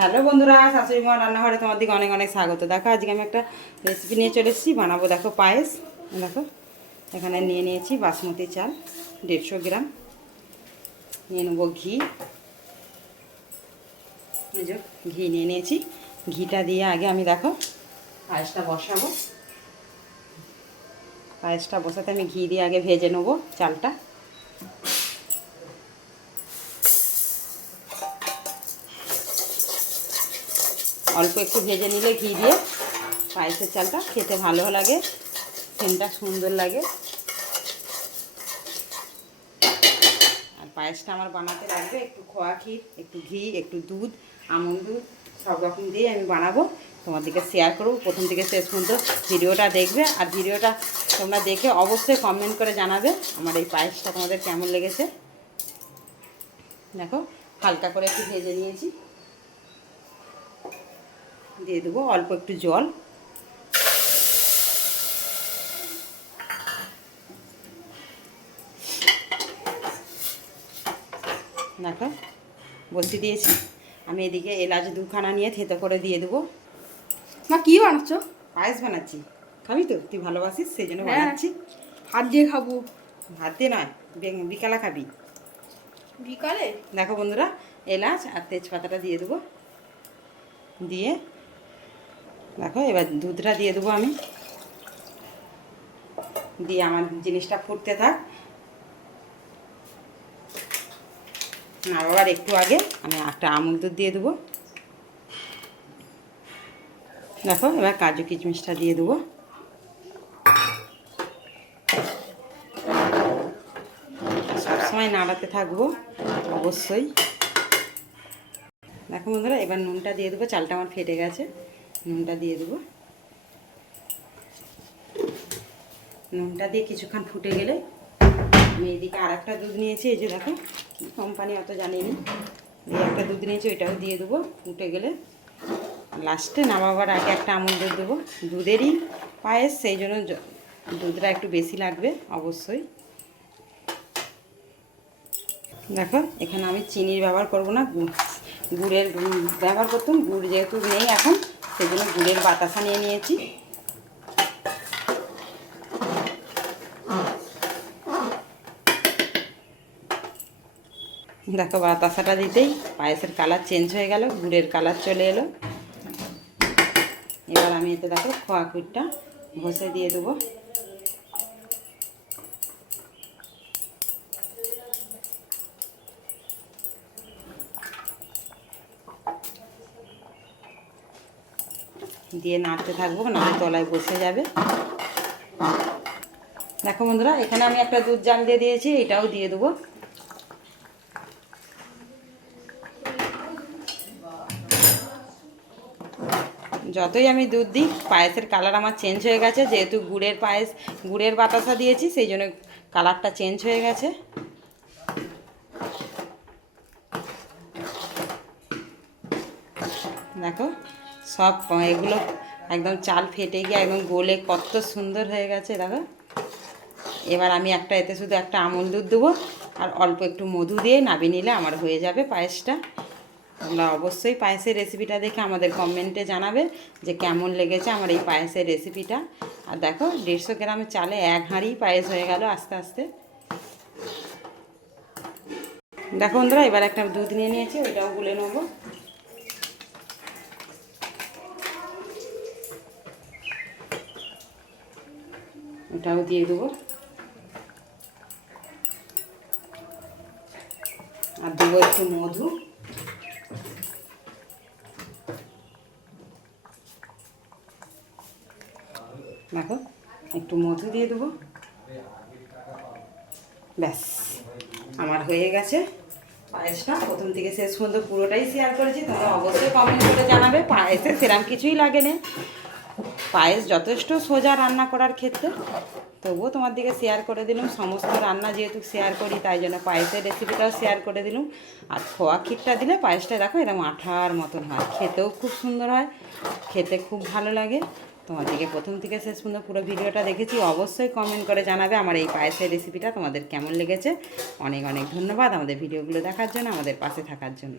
Hello বন্ধুরা, শাশুড়ি মা রান্নাঘরে তোমার দিকে অনেক অনেক স্বাগত। দেখো আজকে আমি একটা রেসিপি নিয়ে চলে এসেছি, বানাবো দেখো পায়েস। দেখো এখানে নিয়ে নিয়েছি বাসমতি চাল 150 গ্রাম, নিয়ে নেবো ঘি, ঘি নিয়ে নিয়েছি। ঘিটা দিয়ে আগে আমি দেখো পায়েসটা বসাবো। পায়েসটা বসাতে আমি ঘি দিয়ে আগে ভেজে নেবো চালটা। অল্প একটু ভেজে নিলে ঘি দিয়ে পায়েসের চালটা খেতে ভালো লাগে, সেন্টটা সুন্দর লাগে। আর পায়েসটা আমার বানাতে লাগবে একটু খোয়া ক্ষীর, একটু ঘি, একটু দুধ, আমুল দুধ, সব রকম দিয়ে আমি বানাবো। তোমাদেরকে শেয়ার করবো, প্রথম থেকে শেষ পর্যন্ত ভিডিওটা দেখবে। আর ভিডিওটা তোমরা দেখে অবশ্যই কমেন্ট করে জানাবে আমার এই পায়েসটা তোমাদের কেমন লেগেছে। দেখো হালকা করে একটু ভেজে নিয়েছি, দিয়ে দেবো অল্প একটু জল। দেখো বসিয়ে দিয়েছি আমি। এদিকে এলাচ 2খানা নিয়ে থেতো করে দিয়ে দেবো। মা কি বানাচ্ছ? পায়েস বানাচ্ছি, খাবি তো? তুই ভালোবাসিস সেই জন্য হ্যাঁ, বানাচ্ছি। হাত দিয়ে খাবো। ভাত দিয়ে নয়, বিকালে খাবি। বিকালে? দেখো বন্ধুরা, এলাচ আর তেজপাতাটা দিয়ে দেবো। দিয়ে দেখো এবার দুধটা দিয়ে দেবো আমি। দিয়ে আমার জিনিসটা ফুটতে থাক। নাড়াবার একটু আগে আমি একটা আমুল দুধ দিয়ে দেবো। দেখো এবার কাজু কিশমিশটা দিয়ে দেবো। সবসময় নাড়াতে থাকবো অবশ্যই। দেখো বন্ধুরা, এবার নুনটা দিয়ে দেবো। চালটা আমার ফেটে গেছে, নুনটা দিয়ে দেবো। নুনটা দিয়ে কিছুক্ষণ ফুটে গেলে আমি এদিকে আর একটা দুধ নিয়েছি। এই যে দেখো, কোম্পানি অত জানিনি, এই একটা দুধ নিয়েছি, ওইটাও দিয়ে দেবো। ফুটে গেলে লাস্টে নামাবার আগে একটা আমুল দুধ দেবো। দুধেরই পায়েস, সেই জন্য দুধটা একটু বেশি লাগবে অবশ্যই। দেখো এখানে আমি চিনির ব্যবহার করব না, গুড়ের ব্যবহার করতাম। গুড় যেহেতু নেই এখন, সেই জন্য গুড়ের বাতাসা নিয়ে নিয়েছি। দেখো বাতাসাটা দিতেই পায়েসের কালার চেঞ্জ হয়ে গেল, গুড়ের কালার চলে এলো। এবার আমি এতে দেখো খোয়া ক্ষীরটা ঘষে দিয়ে দেবো। দিয়ে নাড়তে থাকবো, নাড়ে তলায় বসে যাবে। দেখো বন্ধুরা, এখানে আমি একটা দুধ জাল দিয়ে দিয়েছি, এটাও দিয়ে দেবো। যতই আমি দুধ দিই পায়েসের কালার আমার চেঞ্জ হয়ে গেছে, যেহেতু গুড়ের পায়েস, গুড়ের বাতাসা দিয়েছি, সেই জন্য কালারটা চেঞ্জ হয়ে গেছে। দেখো সব এগুলো একদম চাল ফেটে গিয়ে একদম গোলে কত সুন্দর হয়ে গেছে। দেখো এবার আমি এতে শুধু একটা আমুল দুধ দেবো আর অল্প একটু মধু দিয়ে নামিয়ে নিলে আমার হয়ে যাবে পায়েসটা। তোমরা অবশ্যই পায়েসের রেসিপিটা দেখে আমাদের কমেন্টে জানাবে যে কেমন লেগেছে আমার এই পায়েসের রেসিপিটা। আর দেখো 150 গ্রাম চালে 1 হাঁড়ি পায়েস হয়ে গেল আস্তে আস্তে। দেখো বন্ধুরা, এবার একটা দুধ নিয়ে নিয়েছি, ওইটাও গুলে নেবো। ওটাও দিয়ে দেবো আর দেবো একটু মধু। দেখো একটু মধু দিয়ে দেবো, ব্যাস আমার হয়ে গেছে পায়েসটা। প্রথম থেকে শেষ পর্যন্ত পুরোটাই শেয়ার করেছি, তোমরা অবশ্যই কমেন্ট করে জানাবে। পায়েসে সেরকম কিছুই লাগে না, পায়েস যথেষ্ট সোজা রান্না করার ক্ষেত্রে, তবুও তোমার দিকে শেয়ার করে দিলাম। সমস্ত রান্না যেহেতু শেয়ার করি, তাই জন্য পায়েসের রেসিপিটাও শেয়ার করে দিলাম। আর খোয়া ক্ষীরটা দিলে পায়েসটা দেখো এরকম আঠার মতন হয়, খেতেও খুব সুন্দর হয়, খেতে খুব ভালো লাগে। তোমার দিকে প্রথম থেকে শেষ পর্যন্ত পুরো ভিডিওটা দেখেছি, অবশ্যই কমেন্ট করে জানাবে আমার এই পায়েসের রেসিপিটা তোমাদের কেমন লেগেছে। অনেক অনেক ধন্যবাদ আমাদের ভিডিওগুলো দেখার জন্য, আমাদের পাশে থাকার জন্য।